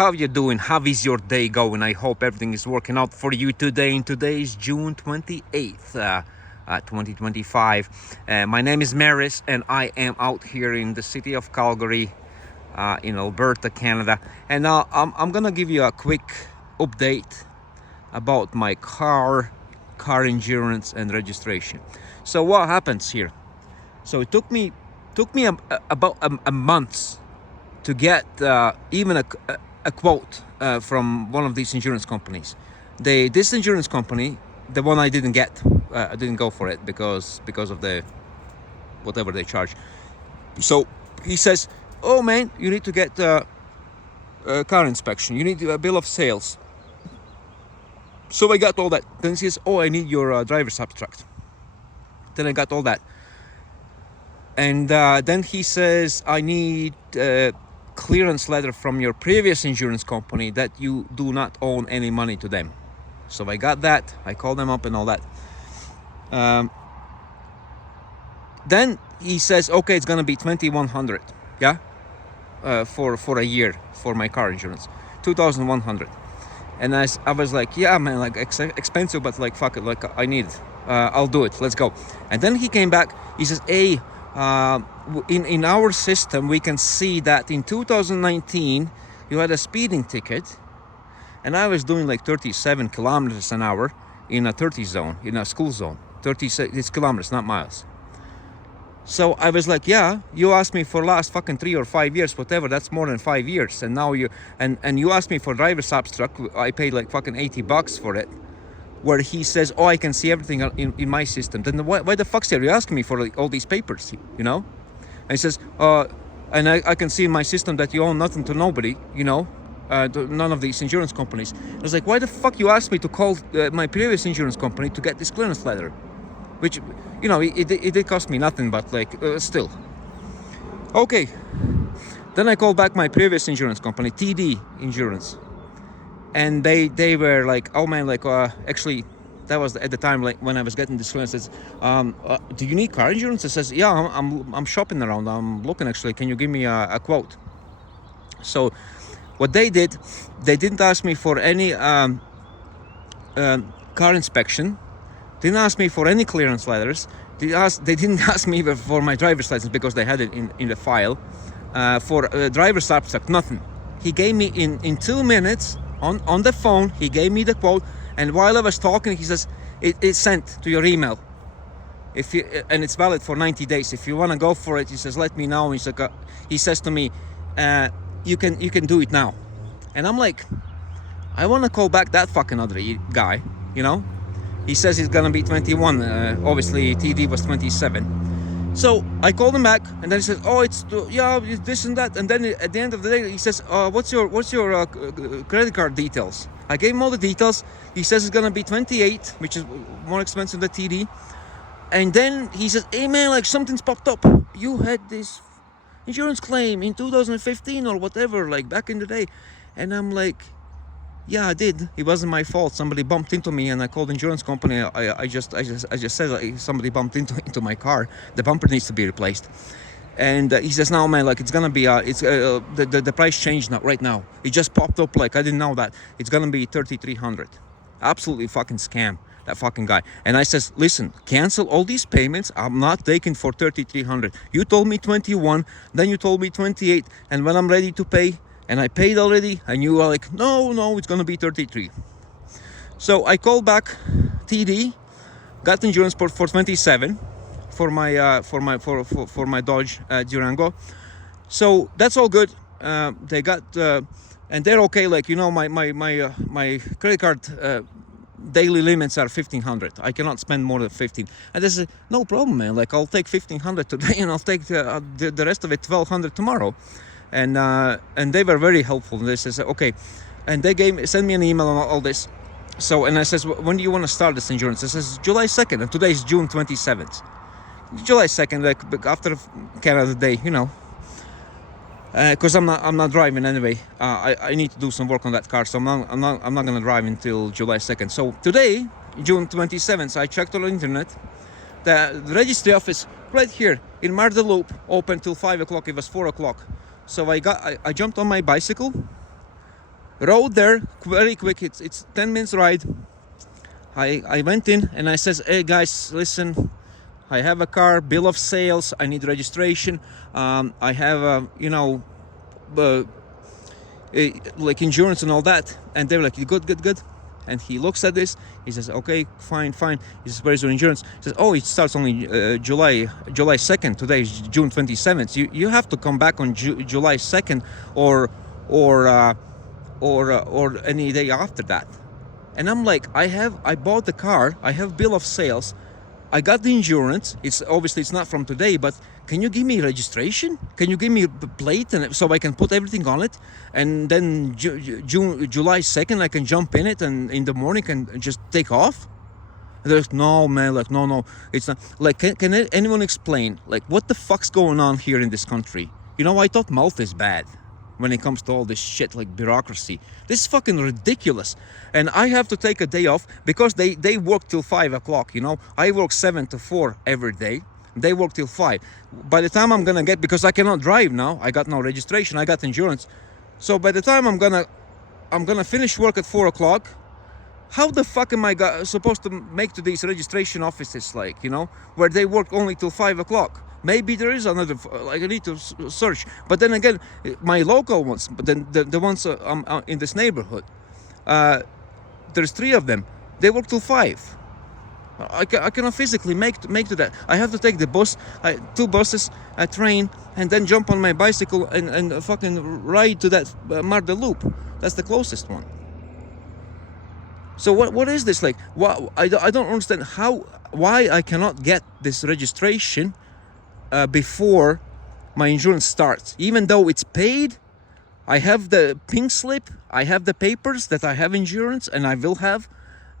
how you doing? How is your day going? I hope everything is working out for you today. And today is June 28th, 2025. My name is Maris, and I am out here in the city of Calgary, in Alberta, Canada. And now I'm gonna give you a quick update about my car insurance and registration. So what happens here? So it took me about a month to get even a quote from one of these insurance companies. This insurance company, the one I didn't get, I didn't go for it because of the whatever they charge. So he says, "Oh man, you need to get a car inspection. You need a bill of sales." So I got all that. Then he says, "Oh, I need your driver's abstract." Then I got all that. And then he says, "I need a clearance letter from your previous insurance company that you do not own any money to them." So I got that. I called them up and all that. Then he says, "Okay, it's gonna be $2,100, yeah, for a year for my car insurance, $2,100." And I was like, "Yeah, man, like expensive, but like fuck it, like I need it. I'll do it. Let's go." And then he came back. He says, "Hey, in our system, we can see that in 2019 you had a speeding ticket, and I was doing like 37 kilometers an hour in a 30 zone, in a school zone. 36 kilometers, not miles." So I was like, "Yeah, you asked me for last fucking 3 or 5 years, whatever. That's more than 5 years. And now you asked me for driver's abstract. I paid like fucking $80 for it." Where he says, "Oh, I can see everything in my system." Then why the fuck are you asking me for like, all these papers, you know? And he says, "And I can see in my system that you own nothing to nobody, you know, none of these insurance companies." I was like, "Why the fuck you asked me to call my previous insurance company to get this clearance letter?" Which, you know, it did cost me nothing, but like still. Okay. Then I called back my previous insurance company, TD Insurance. And they were like, "Oh man, like actually that was at the time like when I was getting this clearance. Do you need car insurance?" I says, "Yeah, I'm shopping around. I'm looking actually. Can you give me a quote?" So what they did, they didn't ask me for any car inspection, didn't ask me for any clearance letters. They didn't ask me for my driver's license because they had it in the file. For driver's abstract, nothing. He gave me in 2 minutes. On the phone, he gave me the quote, and while I was talking, he says, it's sent to your email. And it's valid for 90 days. If you want to go for it, he says, let me know. He's like, he says to me, you can do it now. And I'm like, I want to call back that fucking other guy, you know? He says he's gonna be 21. Obviously, TD was 27. So I called him back, and then he says, "Oh, it's this and that." And then at the end of the day, he says, "What's your credit card details?" I gave him all the details. He says it's gonna be 28, which is more expensive than TD. And then he says, "Hey man, like something's popped up. You had this insurance claim in 2015 or whatever, like back in the day." And I'm like, "Yeah, I did. It wasn't my fault. Somebody bumped into me, and I called the insurance company. I just said like, somebody bumped into my car. The bumper needs to be replaced." And he says, "No, man, like it's gonna be the price changed now. Right now, it just popped up. Like I didn't know that. It's gonna be 3,300. Absolutely fucking scam, that fucking guy." And I says, "Listen, cancel all these payments. I'm not taking for 3,300. You told me 21, then you told me 28, and when I'm ready to pay." And I paid already, and you are like, no, it's gonna be 33. So I called back TD, got insurance for 27 for my Dodge Durango. So that's all good. They got and they're okay. Like, you know, my credit card daily limits are 1,500. I cannot spend more than 15. And they said, "No problem, man. Like I'll take 1,500 today, and I'll take the rest of it 1,200 tomorrow." And they were very helpful. They says, "Okay," and they sent me an email on all this. So, and I says, "When do you want to start this insurance?" It says July 2nd, and today is June 27th. July 2nd, like after Canada Day, you know. Because I'm not driving anyway. I need to do some work on that car, so I'm not gonna drive until July 2nd. So today, June 27th, I checked on the internet. The registry office right here in Mar de Loop open till 5 o'clock. It was 4 o'clock. So I jumped on my bicycle, Rode there very quick. It's 10 minutes ride. I went in and I says, hey guys, listen, I have a car, bill of sales, I need registration, I have like insurance and all that. And they were like, good. And he looks at this, he says, okay, fine. He says, where's your insurance? He says, oh, it starts only July 2nd. Today is June 27th. You have to come back on July 2nd or any day after that. And I'm like, I bought the car, I have bill of sales, I got the insurance. It's obviously it's not from today, but can you give me registration? Can you give me a plate and so I can put everything on it? And then July 2nd I can jump in it and in the morning and just take off? And they're like, no man, like no, it's not. Like, can anyone explain like what the fuck's going on here in this country? I thought Malta is bad when it comes to all this shit like bureaucracy. This is fucking ridiculous. And I have to take a day off because they work till 5 o'clock, I work 7 to 4 every day. They work till 5. By the time I'm gonna get, because I cannot drive now, I got no registration, I got insurance. So by the time I'm gonna finish work at 4 o'clock, how the fuck am I supposed to make to these registration offices, like, where they work only till 5 o'clock? Maybe there is another, like I need to search. But then again, my local ones, but then the ones in this neighborhood, there's 3 of them. They work till 5. I cannot physically make to that. I have to take the bus, 2 buses, a train, and then jump on my bicycle and fucking ride to that Marda Loop. That's the closest one. So what is this like? I don't understand why I cannot get this registration before my insurance starts, even though it's paid. I have the pink slip, I have the papers that I have insurance and I will have,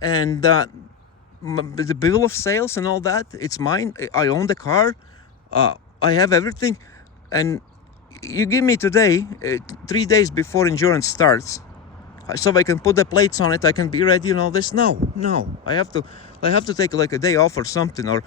and the bill of sales and all that, it's mine. I own the car, I have everything. And you give me today 3 days before insurance starts so I can put the plates on it, I can be ready and all this. No, I have to take like a day off or something, or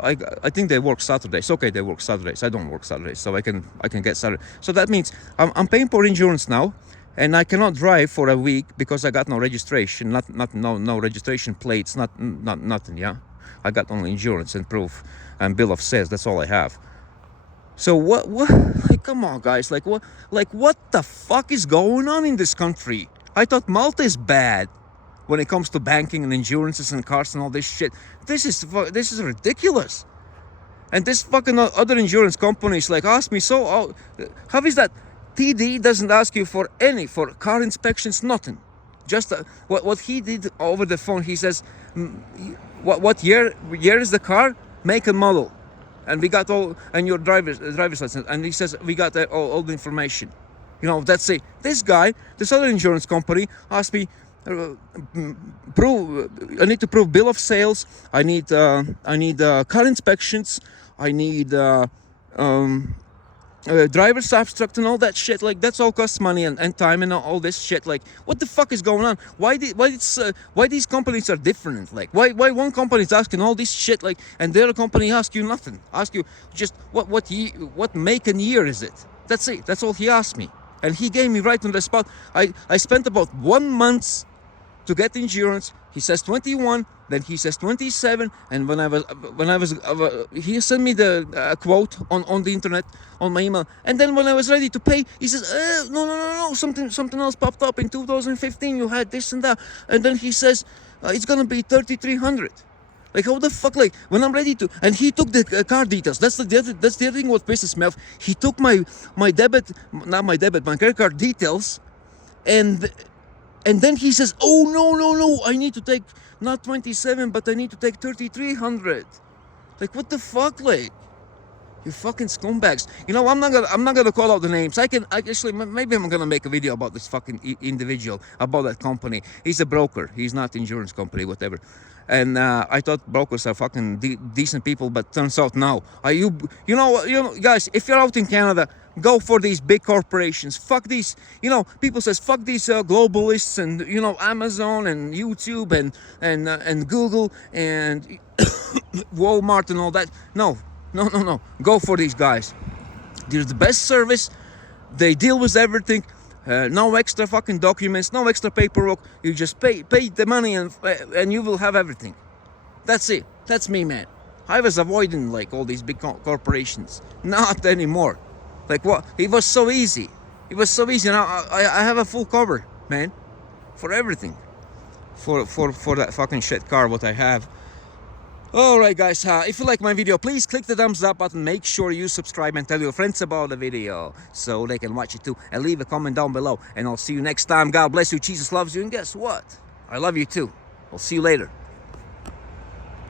I think they work Saturdays. Okay, they work Saturdays. I don't work Saturdays, so I can get Saturday. So that means I'm paying for insurance now, and I cannot drive for a week because I got no registration, no registration plates, nothing. Yeah, I got only insurance and proof and bill of sales. That's all I have. So what? Like, come on, guys. Like what the fuck is going on in this country? I thought Malta is bad when it comes to banking and insurances and cars and all this shit. This is ridiculous. And this fucking other insurance companies like ask me, so how is that TD doesn't ask you for car inspections, nothing. Just what he did over the phone. He says, what year is the car, make and model, and we got all, and your driver's license, and he says we got all the information. That's it. This other insurance company asked me, I need to prove bill of sales. I need car inspections. I need driver's abstract and all that shit. Like, that's all costs money and time and all this shit. Like, what the fuck is going on? Why these companies are different? Like, why one company is asking all this shit, like, and the other company asks you nothing? Ask you just what make and year is it? That's it. That's all he asked me, and he gave me right on the spot. I spent about 1 month to get insurance. He says 21, then he says 27, and when I was he sent me the quote on the internet, on my email, and then when I was ready to pay, he says no, something else popped up in 2015. You had this and that, and then he says it's gonna be 3,300. Like, how the fuck? Like, when I'm ready to, and he took the card details. That's the other thing what pisses me off. He took my credit card details, and then he says, oh no, I need to take not 27, but I need to take 3,300. Like, what the fuck? Like, you fucking scumbags. I'm not gonna call out the names. Maybe I'm gonna make a video about this fucking individual, about that company. He's a broker. He's not insurance company, whatever. And I thought brokers are fucking decent people, but turns out now. Guys, if you're out in Canada, go for these big corporations. Fuck these, people says fuck these globalists and Amazon and YouTube and Google and Walmart and all that. No. Go for these guys. They're the best service. They deal with everything. No extra fucking documents, no extra paperwork. You just pay the money and you will have everything. That's it. That's me, man. I was avoiding like all these big corporations. Not anymore. Like what? It was so easy. It was so easy. Now I have a full cover, man, for everything. For that fucking shit car what I have. Alright guys, if you like my video, please click the thumbs up button, make sure you subscribe and tell your friends about the video so they can watch it too, and leave a comment down below, and I'll see you next time. God bless you, Jesus loves you, and guess what? I love you too. I'll see you later.